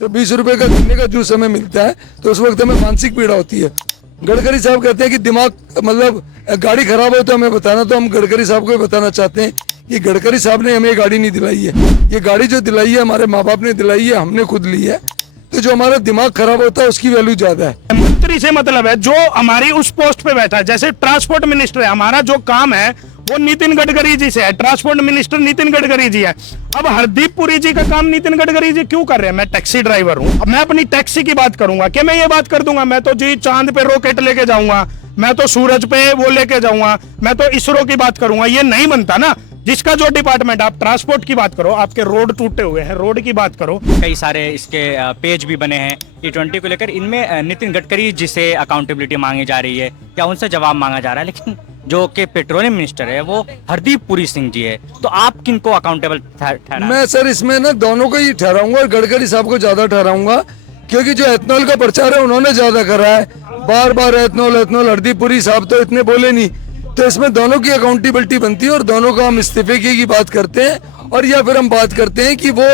तो 20 रुपए का गन्ने का जूस हमें मिलता है तो उस वक्त हमें मानसिक पीड़ा होती है। गडकरी साहब कहते हैं कि दिमाग मतलब गाड़ी खराब हो तो हमें बताना, तो हम गडकरी साहब को बताना चाहते हैं कि गडकरी साहब ने हमें ये गाड़ी नहीं दिलाई है, ये गाड़ी जो दिलाई है हमारे माँ बाप ने दिलाई है, हमने खुद ली है। तो जो हमारा दिमाग खराब होता है उसकी वैल्यू ज्यादा है। मंत्री से मतलब है जो हमारी उस पोस्ट पे बैठा है, जैसे ट्रांसपोर्ट मिनिस्टर है, हमारा जो काम है वो नितिन गडकरी जी से है, ट्रांसपोर्ट मिनिस्टर नितिन गडकरी जी है। अब हरदीप पुरी जी का काम नितिन गडकरी जी क्यों कर रहे हैं? मैं टैक्सी ड्राइवर हूं, अब मैं अपनी टैक्सी की बात करूंगा कि मैं ये बात कर दूंगा मैं तो जी चांद पे रॉकेट लेके जाऊंगा, मैं तो सूरज पे वो लेके जाऊंगा, मैं तो इसरो की बात करूंगा, ये नहीं बनता ना। जिसका जो डिपार्टमेंट, आप ट्रांसपोर्ट की बात करो, आपके रोड टूटे हुए हैं, रोड की बात करो, कई सारे इसके पेज भी बने हैं E20 को लेकर। इनमें नितिन गडकरी जी से अकाउंटेबिलिटी मांगी जा रही है या उनसे जवाब मांगा जा रहा है, लेकिन जो कि पेट्रोलियम मिनिस्टर है वो हरदीप पुरी सिंह जी है। तो आप किनको अकाउंटेबल ठहरा? मैं सर इसमें ना दोनों को ही ठहराऊंगा और गडकरी साहब को ज्यादा ठहराऊंगा, क्योंकि जो एथनॉल का प्रचार है उन्होंने ज्यादा करा है, बार बार एथनॉल एथनॉल। हरदीप पुरी साहब तो इतने बोले नहीं, तो इसमें दोनों की अकाउंटेबिलिटी बनती है और दोनों का हम इस्तीफे की बात करते हैं, और या फिर हम बात करते हैं कि वो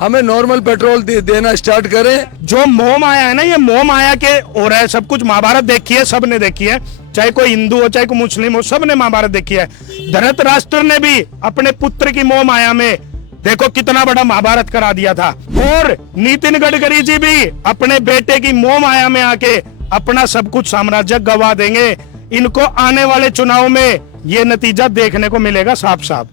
हमें नॉर्मल पेट्रोल देना स्टार्ट करें। जो मोह माया है ना, ये मोह माया के हो रहा है सब कुछ। महाभारत देखी है, सबने देखी है, चाहे कोई हिंदू हो चाहे कोई मुस्लिम हो, सबने महाभारत देखी है। धृतराष्ट्र ने भी अपने पुत्र की मोह माया में देखो कितना बड़ा महाभारत करा दिया था, और नितिन गडकरी जी भी अपने बेटे की मोह माया में आके अपना सब कुछ साम्राज्य गवा देंगे। इनको आने वाले चुनाव में ये नतीजा देखने को मिलेगा साफ साफ।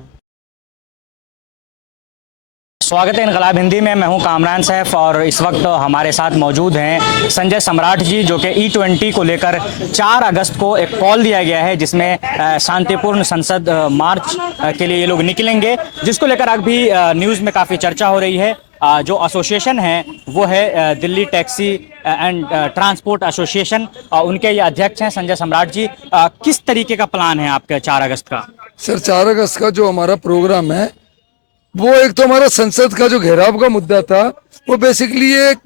स्वागत है इनकलाब हिंदी में, मैं हूं कामरान सैफ और इस वक्त हमारे साथ मौजूद हैं संजय सम्राट जी, जो कि E20 को लेकर 4 अगस्त को एक कॉल दिया गया है जिसमें शांतिपूर्ण संसद मार्च के लिए ये लोग निकलेंगे, जिसको लेकर अभी न्यूज़ में काफ़ी चर्चा हो रही है। जो एसोसिएशन है वो है Delhi taxi and transport association, उनके ये अध्यक्ष हैं संजय सम्राट जी। किस तरीके का प्लान है आपका 4 अगस्त का? सर 4 अगस्त का जो हमारा प्रोग्राम है वो एक तो हमारा संसद का जो घेराव का मुद्दा था वो बेसिकली एक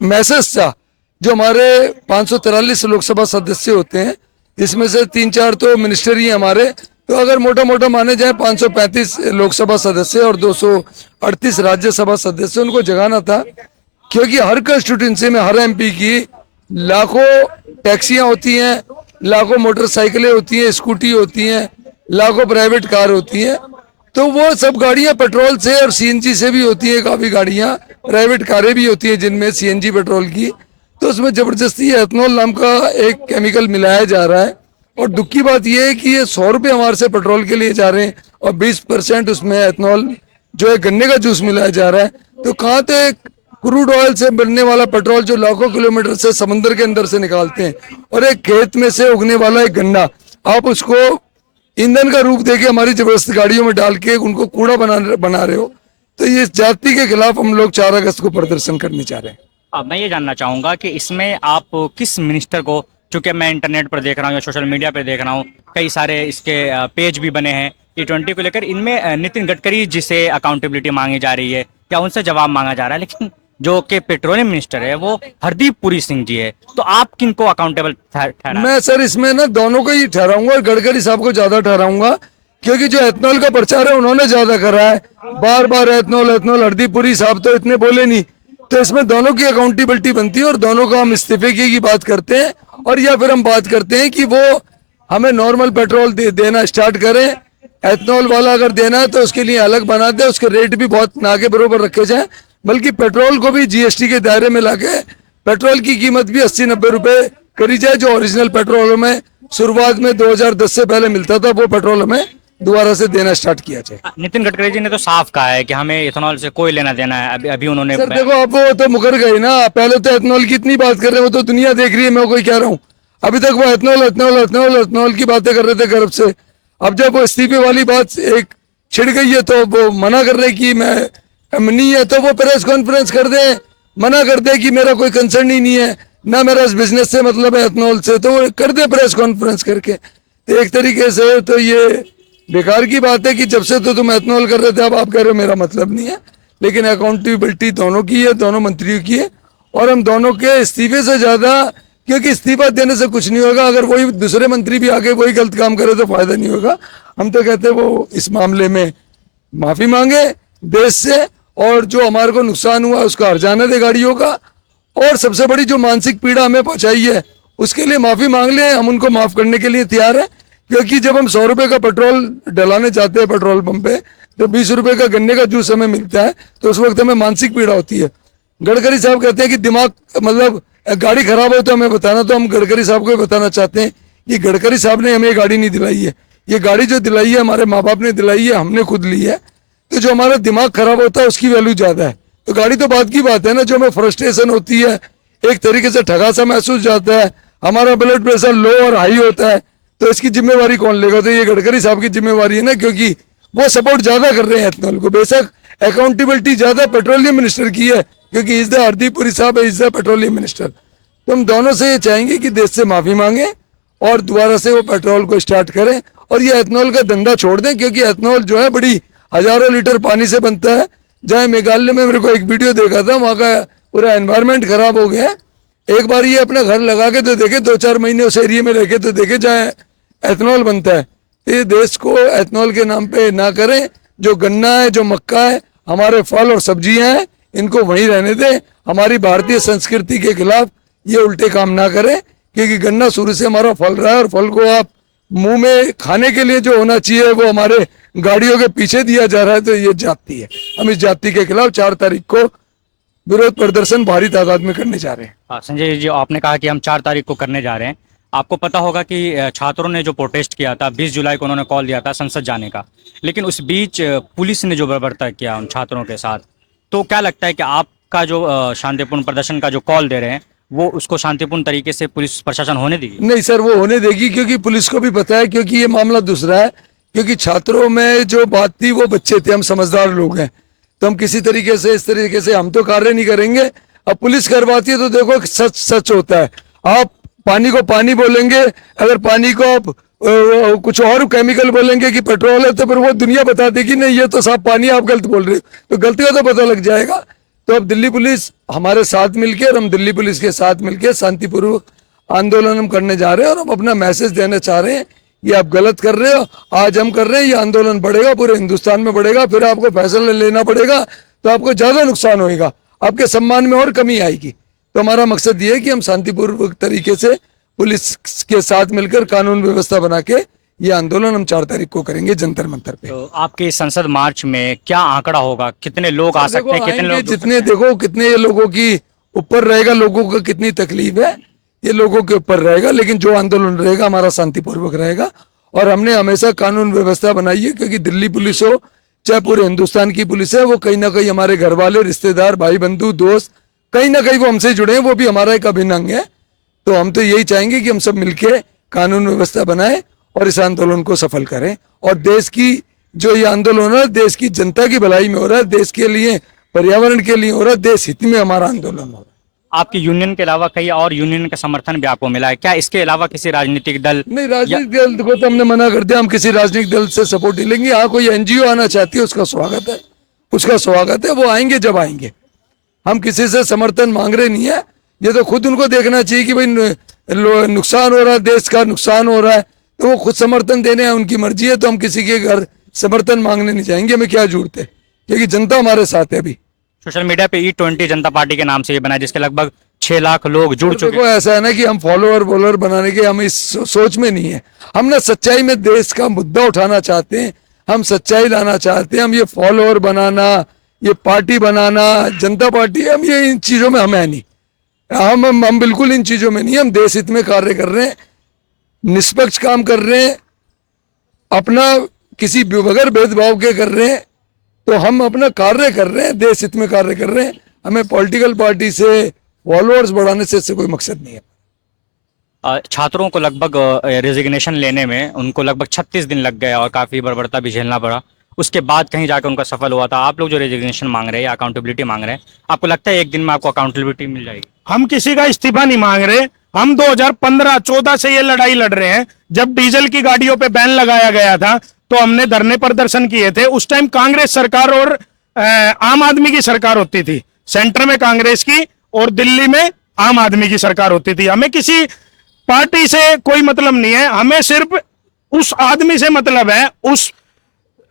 मैसेज था। जो हमारे 543 लोकसभा सदस्य होते हैं जिसमें से 3-4 तो मिनिस्टर ही हैं हमारे, तो अगर मोटा मोटा माने जाए 535 लोकसभा सदस्य और 238 राज्यसभा सदस्य, उनको जगाना था। क्योंकि हर कंस्टिट्यूंसी में हर MP की लाखों टैक्सियां होती हैं, लाखों मोटरसाइकिलें होती हैं, स्कूटी होती हैं, लाखों प्राइवेट कार होती हैं, तो वो सब गाड़ियां पेट्रोल से और CNG से भी होती है। काफी गाड़ियां प्राइवेट कारें भी होती हैं जिनमें CNG पेट्रोल की, तो उसमें जबरदस्ती एथनॉल नाम का एक केमिकल मिलाया जा रहा है। और दुख की बात यह है कि ये 100 रुपये हमारे से पेट्रोल के लिए जा रहे हैं और 20% उसमें एथनॉल जो है गन्ने का जूस मिलाया जा रहा है। तो कहाँ तो एक क्रूड ऑयल से बनने वाला पेट्रोल जो लाखों किलोमीटर से समंदर के अंदर से निकालते हैं, और एक खेत में से उगने वाला एक गन्ना आप उसको ईंधन का रूप देके हमारी जबरदस्त गाड़ियों में डाल के उनको कूड़ा बना रहे हो। तो ये जाति के खिलाफ हम लोग 4 अगस्त को प्रदर्शन करने जा रहे हैं। अब मैं ये जानना चाहूंगा कि इसमें आप किस मिनिस्टर को, चूंकि मैं इंटरनेट पर देख रहा हूँ या सोशल मीडिया पर देख रहा हूँ, कई सारे इसके पेज भी बने हैं E20 को लेकर। इनमें नितिन गडकरी जी से अकाउंटेबिलिटी मांगी जा रही है या उनसे जवाब मांगा जा रहा है, लेकिन जो कि पेट्रोलियम मिनिस्टर है वो हरदीप पुरी सिंह जी है। तो आप किनको अकाउंटेबल ठहरा? मैं सर इसमें ना दोनों को ही ठहराऊंगा और गडकरी साहब को ज्यादा ठहराऊंगा, क्योंकि जो एथनॉल का प्रचार है उन्होंने ज्यादा करा है, बार बार एथनॉल एथनॉल। हरदीप पुरी साहब तो इतने बोले नहीं, तो इसमें दोनों की अकाउंटेबिलिटी बनती है और दोनों का हम इस्तीफे की बात करते हैं, और या फिर हम बात करते हैं कि वो हमें नॉर्मल पेट्रोल देना स्टार्ट करें। एथनॉल वाला अगर देना है तो उसके लिए अलग बना दे, उसके रेट भी बहुत ना के बरोबर रखे जाए, बल्कि पेट्रोल को भी GST के दायरे में लाके पेट्रोल की कीमत भी 80-90 रुपए करी जाए। जो ओरिजिनल पेट्रोल में शुरुआत में 2010 से पहले मिलता था वो पेट्रोल हमें दोबारा से देना स्टार्ट किया जाए। नितिन गडकरी जी ने तो साफ कहा है कि हमें इथेनॉल से कोई लेना देना है। अभी उन्होंने सर देखो आप वो तो मुकर गए ना, पहले तो एथनॉल की इतनी बात कर रहे हैं, वो तो दुनिया देख रही है, मैं कोई कह रहा हूँ। अभी तक वो एथनॉल एथनॉल एथनॉल एथनॉल की बातें कर रहे थे गर्व से। अब जब वो इस्तीफे वाली बात एक छिड़ गई है तो वो मना कर रहे कि मैं नहीं है, तो वो प्रेस कॉन्फ्रेंस कर दे, मना कर दे कि मेरा कोई कंसर्न ही नहीं है, ना मेरा इस बिजनेस से मतलब है एथनॉल से, तो वो कर दे प्रेस कॉन्फ्रेंस करके। तो एक तरीके से तो ये बेकार की बात है कि जब से तो तुम एथनॉल कर रहे थे अब आप कह रहे हो मेरा मतलब नहीं है। लेकिन अकाउंटेबिलिटी दोनों की है, दोनों मंत्रियों की है, और हम दोनों के इस्तीफे से ज्यादा, क्योंकि इस्तीफा देने से कुछ नहीं होगा, अगर वही दूसरे मंत्री भी आके वही गलत काम करे तो फायदा नहीं होगा। हम तो कहते हैं वो इस मामले में माफी मांगे देश से और जो हमारे को नुकसान हुआ उसका हर्जाना दे गाड़ियों का, और सबसे बड़ी जो मानसिक पीड़ा हमें पहुंचाई है उसके लिए माफी मांग ले। हम उनको माफ करने के लिए तैयार हैं, क्योंकि जब हम 100 रुपए का पेट्रोल डलाने जाते हैं पेट्रोल पंप पे, तो 20 रुपए का गन्ने का जूस हमें मिलता है, तो उस वक्त हमें मानसिक पीड़ा होती है। गडकरी साहब कहते हैं कि दिमाग मतलब गाड़ी खराब हो तो हमें बताना, तो हम गडकरी साहब को भी बताना चाहते हैं कि गडकरी साहब ने हमें ये गाड़ी नहीं दिलाई है, ये गाड़ी जो दिलाई है हमारे माँ बाप ने दिलाई है, हमने खुद ली है। तो जो हमारा दिमाग खराब होता है उसकी वैल्यू ज्यादा है। तो गाड़ी तो बात की बात है ना, जो हमें फ्रस्ट्रेशन होती है, एक तरीके से ठगा सा महसूस जाता है, हमारा ब्लड प्रेशर लो और हाई होता है, तो इसकी जिम्मेवारी कौन लेगा? तो ये गडकरी साहब की जिम्मेवारी है ना, क्योंकि वो सपोर्ट ज्यादा कर रहे हैं एथनॉल को। बेशक अकाउंटेबिलिटी ज्यादा पेट्रोलियम मिनिस्टर की है, क्योंकि इज द हरदीप पुरी साहब इज द पेट्रोलियम मिनिस्टर। तो हम दोनों से ये चाहेंगे कि देश से माफी मांगे और दोबारा से वो पेट्रोल को स्टार्ट करें और ये एथनॉल का धंधा छोड़ दें, क्योंकि एथनॉल जो है बड़ी हजारों लीटर पानी से बनता है। जहाँ मेघालय में मेरे को एक वीडियो देखा था, वहाँ का पूरा एनवायरनमेंट खराब हो गया है। एक बार ये अपना घर लगा के तो देखे, 2-4 महीने उस एरिया में रह के तो देखे जहाँ एथनॉल बनता है। तो ये देश को एथनॉल के नाम पे ना करें। जो गन्ना है, जो मक्का है, हमारे फल और सब्जियां हैं, इनको वहीं रहने दें। हमारी भारतीय संस्कृति के खिलाफ ये उल्टे काम ना करें, क्योंकि गन्ना शुरू से हमारा फल रहा है और फल को आप मुंह में खाने के लिए जो होना चाहिए वो हमारे गाड़ियों के पीछे दिया जा रहा है। तो ये जाति है, हम इस जाति के खिलाफ 4 तारीख को विरोध प्रदर्शन भारी तादाद में करने जा रहे हैं। हाँ, संजय जी, आपने कहा कि हम 4 तारीख को करने जा रहे हैं। आपको पता होगा कि छात्रों ने जो प्रोटेस्ट किया था, 20 जुलाई को उन्होंने कॉल दिया था संसद जाने का, लेकिन उस बीच पुलिस ने जो बर्बरता किया उन छात्रों के साथ, तो क्या लगता है कि आपका जो शांतिपूर्ण प्रदर्शन का जो कॉल दे रहे हैं वो उसको शांतिपूर्ण तरीके से पुलिस प्रशासन होने देगी? नहीं सर, वो होने देगी, क्योंकि पुलिस को भी पता है, क्योंकि ये मामला दूसरा है। क्योंकि छात्रों में जो बात थी वो बच्चे थे, हम समझदार लोग हैं, तो हम किसी तरीके से इस तरीके से हम तो कार्य नहीं करेंगे। अब पुलिस करवाती है तो देखो सच सच होता है। आप पानी को पानी बोलेंगे, अगर पानी को आप कुछ और केमिकल बोलेंगे कि पेट्रोल है, तो फिर वो दुनिया बता देगी नहीं ये तो साफ पानी, आप गलत बोल रहे हो, तो गलती का तो पता लग जाएगा। तो अब दिल्ली पुलिस हमारे साथ मिलके और हम दिल्ली पुलिस के साथ मिलके शांतिपूर्वक आंदोलन हम करने जा रहे हैं, और हम अपना मैसेज देना चाह रहे हैं ये आप गलत कर रहे हो, आज हम कर रहे हैं, ये आंदोलन बढ़ेगा, पूरे हिंदुस्तान में बढ़ेगा, फिर आपको फैसला लेना पड़ेगा, तो आपको ज्यादा नुकसान होगा, आपके सम्मान में और कमी आएगी। तो हमारा मकसद ये है कि हम शांतिपूर्वक तरीके से पुलिस के साथ मिलकर कानून व्यवस्था बना के ये आंदोलन हम 4 तारीख को करेंगे जंतर मंतर पे। तो आपके संसद मार्च में क्या आंकड़ा होगा, कितने लोग आ सकते हैं, कितने लोग? जितने देखो कितने ये लोगों की ऊपर रहेगा, लोगों को कितनी तकलीफ है, ये लोगों के ऊपर रहेगा, लेकिन जो आंदोलन रहेगा हमारा शांतिपूर्वक रहेगा। और हमने हमेशा कानून व्यवस्था बनाई है, क्योंकि दिल्ली पुलिस हो चाहे पूरे हिंदुस्तान की पुलिस है, वो कहीं ना कहीं हमारे घर वाले, रिश्तेदार, भाई बंधु, दोस्त, कहीं ना कहीं वो हमसे जुड़े हैं, वो भी हमारा एक अभिन्न अंग है। तो हम तो यही चाहेंगे कि हम सब मिलके कानून व्यवस्था बनाएं और इस आंदोलन को सफल करें। और देश की जो ये आंदोलन हो रहा है, देश की जनता की भलाई में हो रहा है, देश के लिए, पर्यावरण के लिए हो रहा है, देश हित में हमारा आंदोलन हो रहा है। आपकी यूनियन के अलावा कई और यूनियन का समर्थन भी आपको मिला है क्या? इसके अलावा किसी राजनीतिक दल? नहीं, राजनीतिक दल को तो हमने मना कर दिया, हम किसी राजनीतिक दल से सपोर्ट नहीं लेंगे। हाँ, कोई एनजीओ आना चाहती है उसका स्वागत है, उसका स्वागत है, वो आएंगे जब आएंगे। हम किसी से समर्थन मांग रहे नहीं है, ये तो खुद उनको देखना चाहिए कि भाई नुकसान हो रहा है, देश का नुकसान हो रहा है, तो वो खुद समर्थन देने हैं, उनकी मर्जी है। तो हम किसी के घर समर्थन मांगने नहीं जाएंगे, हमें क्या जरूरत है, क्योंकि जनता हमारे साथ है। अभी सोशल मीडिया पे E20 जनता पार्टी के नाम से ये बना है, जिसके लगभग 6 लाख लोग जुड़ चुके देखो, ऐसा है ना कि हम फॉलोअर बनाने के हम इस सोच में नहीं है। हम ना सच्चाई में देश का मुद्दा उठाना चाहते हैं, हम सच्चाई लाना चाहते हैं। हम ये फॉलोअर बनाना, ये पार्टी बनाना, जनता पार्टी, हम ये इन चीजों में हम है नहीं। हम बिल्कुल इन चीजों में नहीं, हम देश हित में कार्य कर रहे हैं, निष्पक्ष काम कर रहे हैं, अपना किसी बगैर भेदभाव के कर रहे हैं। तो हम अपना कार्य कर रहे हैं, देश हित में कार्य कर रहे हैं। हमें पॉलिटिकल पार्टी से फॉलोअर्स बढ़ाने से इससे कोई मकसद नहीं है। छात्रों को लगभग रेजिग्नेशन लेने में उनको लगभग 36 दिन लग गए और काफी बर्बरता भी झेलना पड़ा। उसके बाद कहीं जाकर उनका सफल हुआ था। आप लोग जो रेजिग्नेशन मांग रहे हैं, अकाउंटेबिलिटी मांग रहे हैं, आपको लगता है एक दिन में आपको अकाउंटेबिलिटी मिल जाएगी? हम किसी का इस्तीफा नहीं मांग रहे। हम 2015-14 से ये लड़ाई लड़ रहे हैं। जब डीजल की गाड़ियों पे बैन लगाया गया था तो हमने धरने प्रदर्शन किए थे। उस टाइम कांग्रेस सरकार और आम आदमी की सरकार होती थी। सेंटर में कांग्रेस की और दिल्ली में आम आदमी की सरकार होती थी। हमें किसी पार्टी से कोई मतलब नहीं है, हमें सिर्फ उस आदमी से मतलब है, उस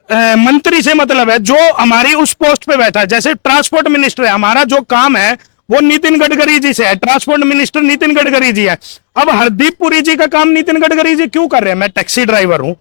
मंत्री से मतलब है जो हमारी उस पोस्ट पे बैठा है। जैसे ट्रांसपोर्ट मिनिस्टर है, हमारा जो काम है वो नितिन गडकरी जी से है, ट्रांसपोर्ट मिनिस्टर नितिन गडकरी जी है। अब हरदीप पुरी जी का काम नितिन गडकरी जी क्यों कर रहे हैं? मैं टैक्सी ड्राइवर हूं,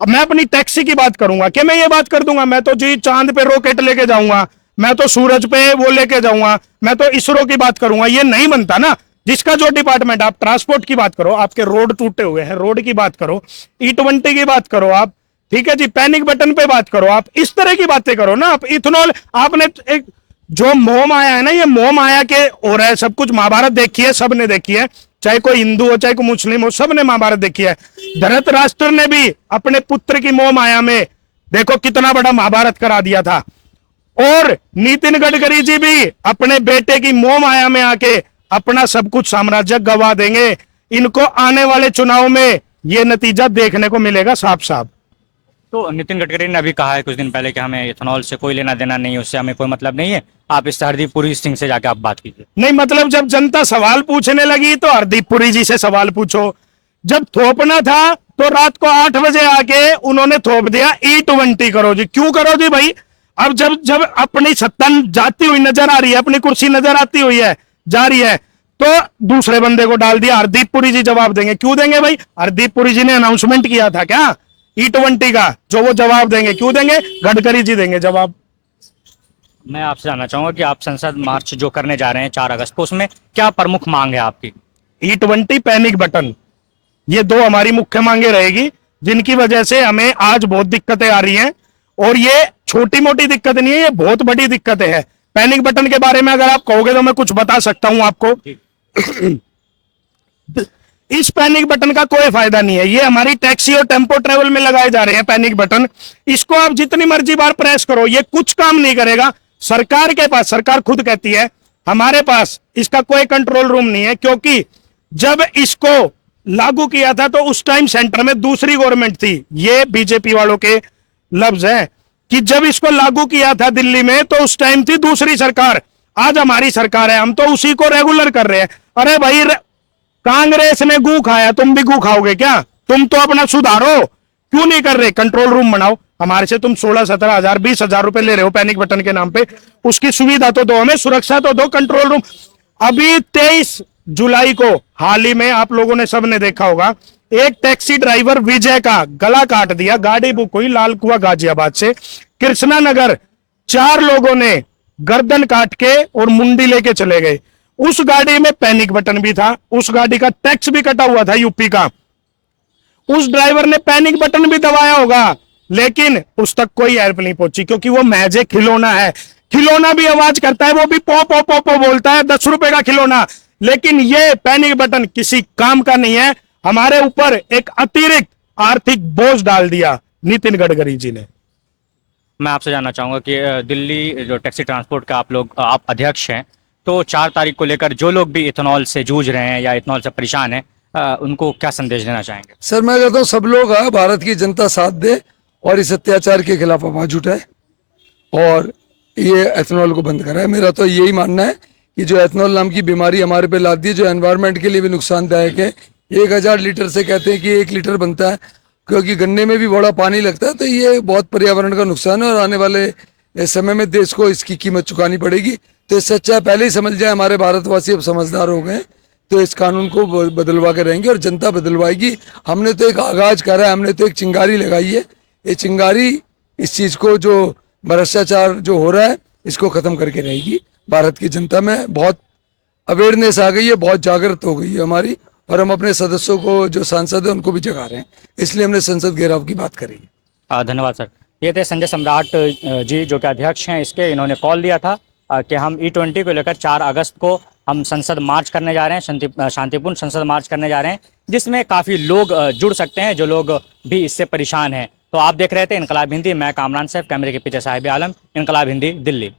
अब मैं अपनी टैक्सी की बात करूंगा कि मैं ये बात कर दूंगा मैं तो जी चांद पे रॉकेट लेके जाऊंगा, मैं तो सूरज पे वो लेके जाऊंगा, मैं तो इसरो की बात करूंगा, ये नहीं बनता ना। जिसका जो डिपार्टमेंट, आप ट्रांसपोर्ट की बात करो, आपके रोड टूटे हुए हैं, रोड की बात करो, E20 की बात करो आप, ठीक है जी, पैनिक बटन पे बात करो आप, इस तरह की बातें करो ना। आप इथेनॉल, आपने एक जो मोह माया है ना, ये मोह माया के हो रहा है सब कुछ। महाभारत देखी है, सबने देखी है, चाहे कोई हिंदू हो चाहे कोई मुस्लिम हो, सबने महाभारत देखी है। धृतराष्ट्र ने भी अपने पुत्र की मोह माया में देखो कितना बड़ा महाभारत करा दिया था, और नितिन गडकरी जी भी अपने बेटे की मोह माया में आके अपना सब कुछ साम्राज्य गवा देंगे। इनको आने वाले चुनाव में ये नतीजा देखने को मिलेगा साफ साफ। तो नितिन गडकरी ने अभी कहा है कुछ दिन पहले कि हमें इथेनॉल से कोई लेना देना नहीं है, उससे हमें कोई मतलब नहीं है। आप इससे हरदीप पुरी सिंह से जाके आप बात कीजिए। नहीं, मतलब जब जनता सवाल पूछने लगी तो हरदीप पुरी जी से सवाल पूछो। जब थोपना था तो रात को 8 बजे आके उन्होंने थोप दिया E20 करो जी। क्यों करो जी भाई? अब जब जब अपनी सत्ता जाती हुई नजर आ रही है, अपनी कुर्सी नजर आती हुई है, जा रही है, तो दूसरे बंदे को डाल दिया। हरदीप पुरी जी जवाब देंगे। क्यों देंगे भाई? हरदीप पुरी जी ने अनाउंसमेंट किया था क्या E20 का, जो वो जवाब देंगे? क्यों देंगे? गडकरी जी देंगे जवाब। मैं आपसे जानना चाहूंगा कि आप संसद मार्च जो करने जा रहे हैं 4 अगस्त को, उसमें क्या प्रमुख मांग है आपकी? E20, पैनिक बटन, ये दो हमारी मुख्य मांगे रहेगी, जिनकी वजह से हमें आज बहुत दिक्कतें आ रही हैं। और ये छोटी मोटी दिक्कत नहीं है, ये बहुत बड़ी दिक्कतें हैं। पैनिक बटन के बारे में अगर आप कहोगे तो मैं कुछ बता सकता हूं आपको। इस पैनिक बटन का कोई फायदा नहीं है। ये हमारी टैक्सी और टेम्पो ट्रेवल में लगाए जा रहे हैं पैनिक बटन। इसको आप जितनी मर्जी बार प्रेस करो, ये कुछ काम नहीं करेगा। सरकार के पास, सरकार खुद कहती है हमारे पास इसका कोई कंट्रोल रूम नहीं है, क्योंकि जब इसको लागू किया था तो उस टाइम सेंटर में दूसरी गवर्नमेंट थी। ये बीजेपी वालों के लफ्ज हैं कि जब इसको लागू किया था दिल्ली में तो उस टाइम थी दूसरी सरकार। आज हमारी सरकार है, हम तो उसी को रेगुलर कर रहे हैं। अरे भाई, कांग्रेस ने गू खाया, तुम भी गू खाओगे क्या? तुम तो अपना सुधारो, क्यों नहीं कर रहे? कंट्रोल रूम बनाओ। हमारे से तुम 16-17 हजार 20 हजार रुपए ले रहे हो पैनिक बटन के नाम पे, उसकी सुविधा तो दो, हमें सुरक्षा तो दो, कंट्रोल रूम। अभी 23 जुलाई को हाल ही में आप लोगों ने सबने देखा होगा, एक टैक्सी ड्राइवर विजय का गला काट दिया। गाड़ी बुक हुई लाल कुआं गाजियाबाद से कृष्णा नगर, 4 लोगों ने गर्दन काट के और मुंडी लेके चले गए। उस गाड़ी में पैनिक बटन भी था, उस गाड़ी का टैक्स भी कटा हुआ था यूपी का। उस ड्राइवर ने पैनिक बटन भी दबाया होगा, लेकिन उस तक कोई हेल्प नहीं पहुंची, क्योंकि वो महज एक खिलौना है। खिलौना भी आवाज करता है, वो भी पो पो पो पो बोलता है, 10 रुपए का खिलौना। लेकिन ये पैनिक बटन किसी काम का नहीं है। हमारे ऊपर एक अतिरिक्त आर्थिक बोझ डाल दिया नितिन गडकरी जी ने। मैं आपसे जानना चाहूंगा कि दिल्ली जो टैक्सी ट्रांसपोर्ट का आप अध्यक्ष हैं, तो 4 तारीख को लेकर जो लोग भी इथेनॉल से जूझ रहे हैं या इथेनॉल से परेशान हैं, उनको क्या संदेश देना चाहेंगे? सर, मैं कहता हूँ सब लोग भारत की जनता साथ दे और इस अत्याचार के खिलाफ आवाज उठाए और ये एथेनॉल को बंद कराए। मेरा तो यही मानना है कि जो एथेनॉल नाम की बीमारी हमारे पे लाद दी है, जो एनवायरनमेंट के लिए भी नुकसानदायक है। 1000 लीटर से कहते हैं कि 1 लीटर बनता है, क्योंकि गन्ने में भी बड़ा पानी लगता है। तो ये बहुत पर्यावरण का नुकसान है और आने वाले समय में देश को इसकी कीमत चुकानी पड़ेगी। तो इससे अच्छा पहले ही समझ जाए, हमारे भारतवासी अब समझदार हो गए, तो इस कानून को बदलवा के रहेंगे और जनता बदलवाएगी। हमने तो एक आगाज करा है, हमने तो एक चिंगारी लगाई है। ये चिंगारी इस चीज को, जो भ्रष्टाचार जो हो रहा है, इसको खत्म करके रहेगी। भारत की जनता में बहुत अवेयरनेस आ गई है, बहुत जागृत हो गई है हमारी, और हम अपने सदस्यों को, जो सांसद है, उनको भी जगा रहे हैं। इसलिए हमने संसद घेराव की बात करी है। धन्यवाद सर। ये थे संजय सम्राट जी, जो कि अध्यक्ष हैं इसके। इन्होंने कॉल दिया था कि हम E20 को लेकर 4 अगस्त को हम संसद मार्च करने जा रहे हैं, शांतिपूर्ण संसद मार्च करने जा रहे हैं, जिसमें काफ़ी लोग जुड़ सकते हैं, जो लोग भी इससे परेशान हैं। तो आप देख रहे थे इनकलाब हिंदी, मैं कामरान सैफ, कैमरे के पीछे साहिब आलम, इनकलाब हिंदी, दिल्ली।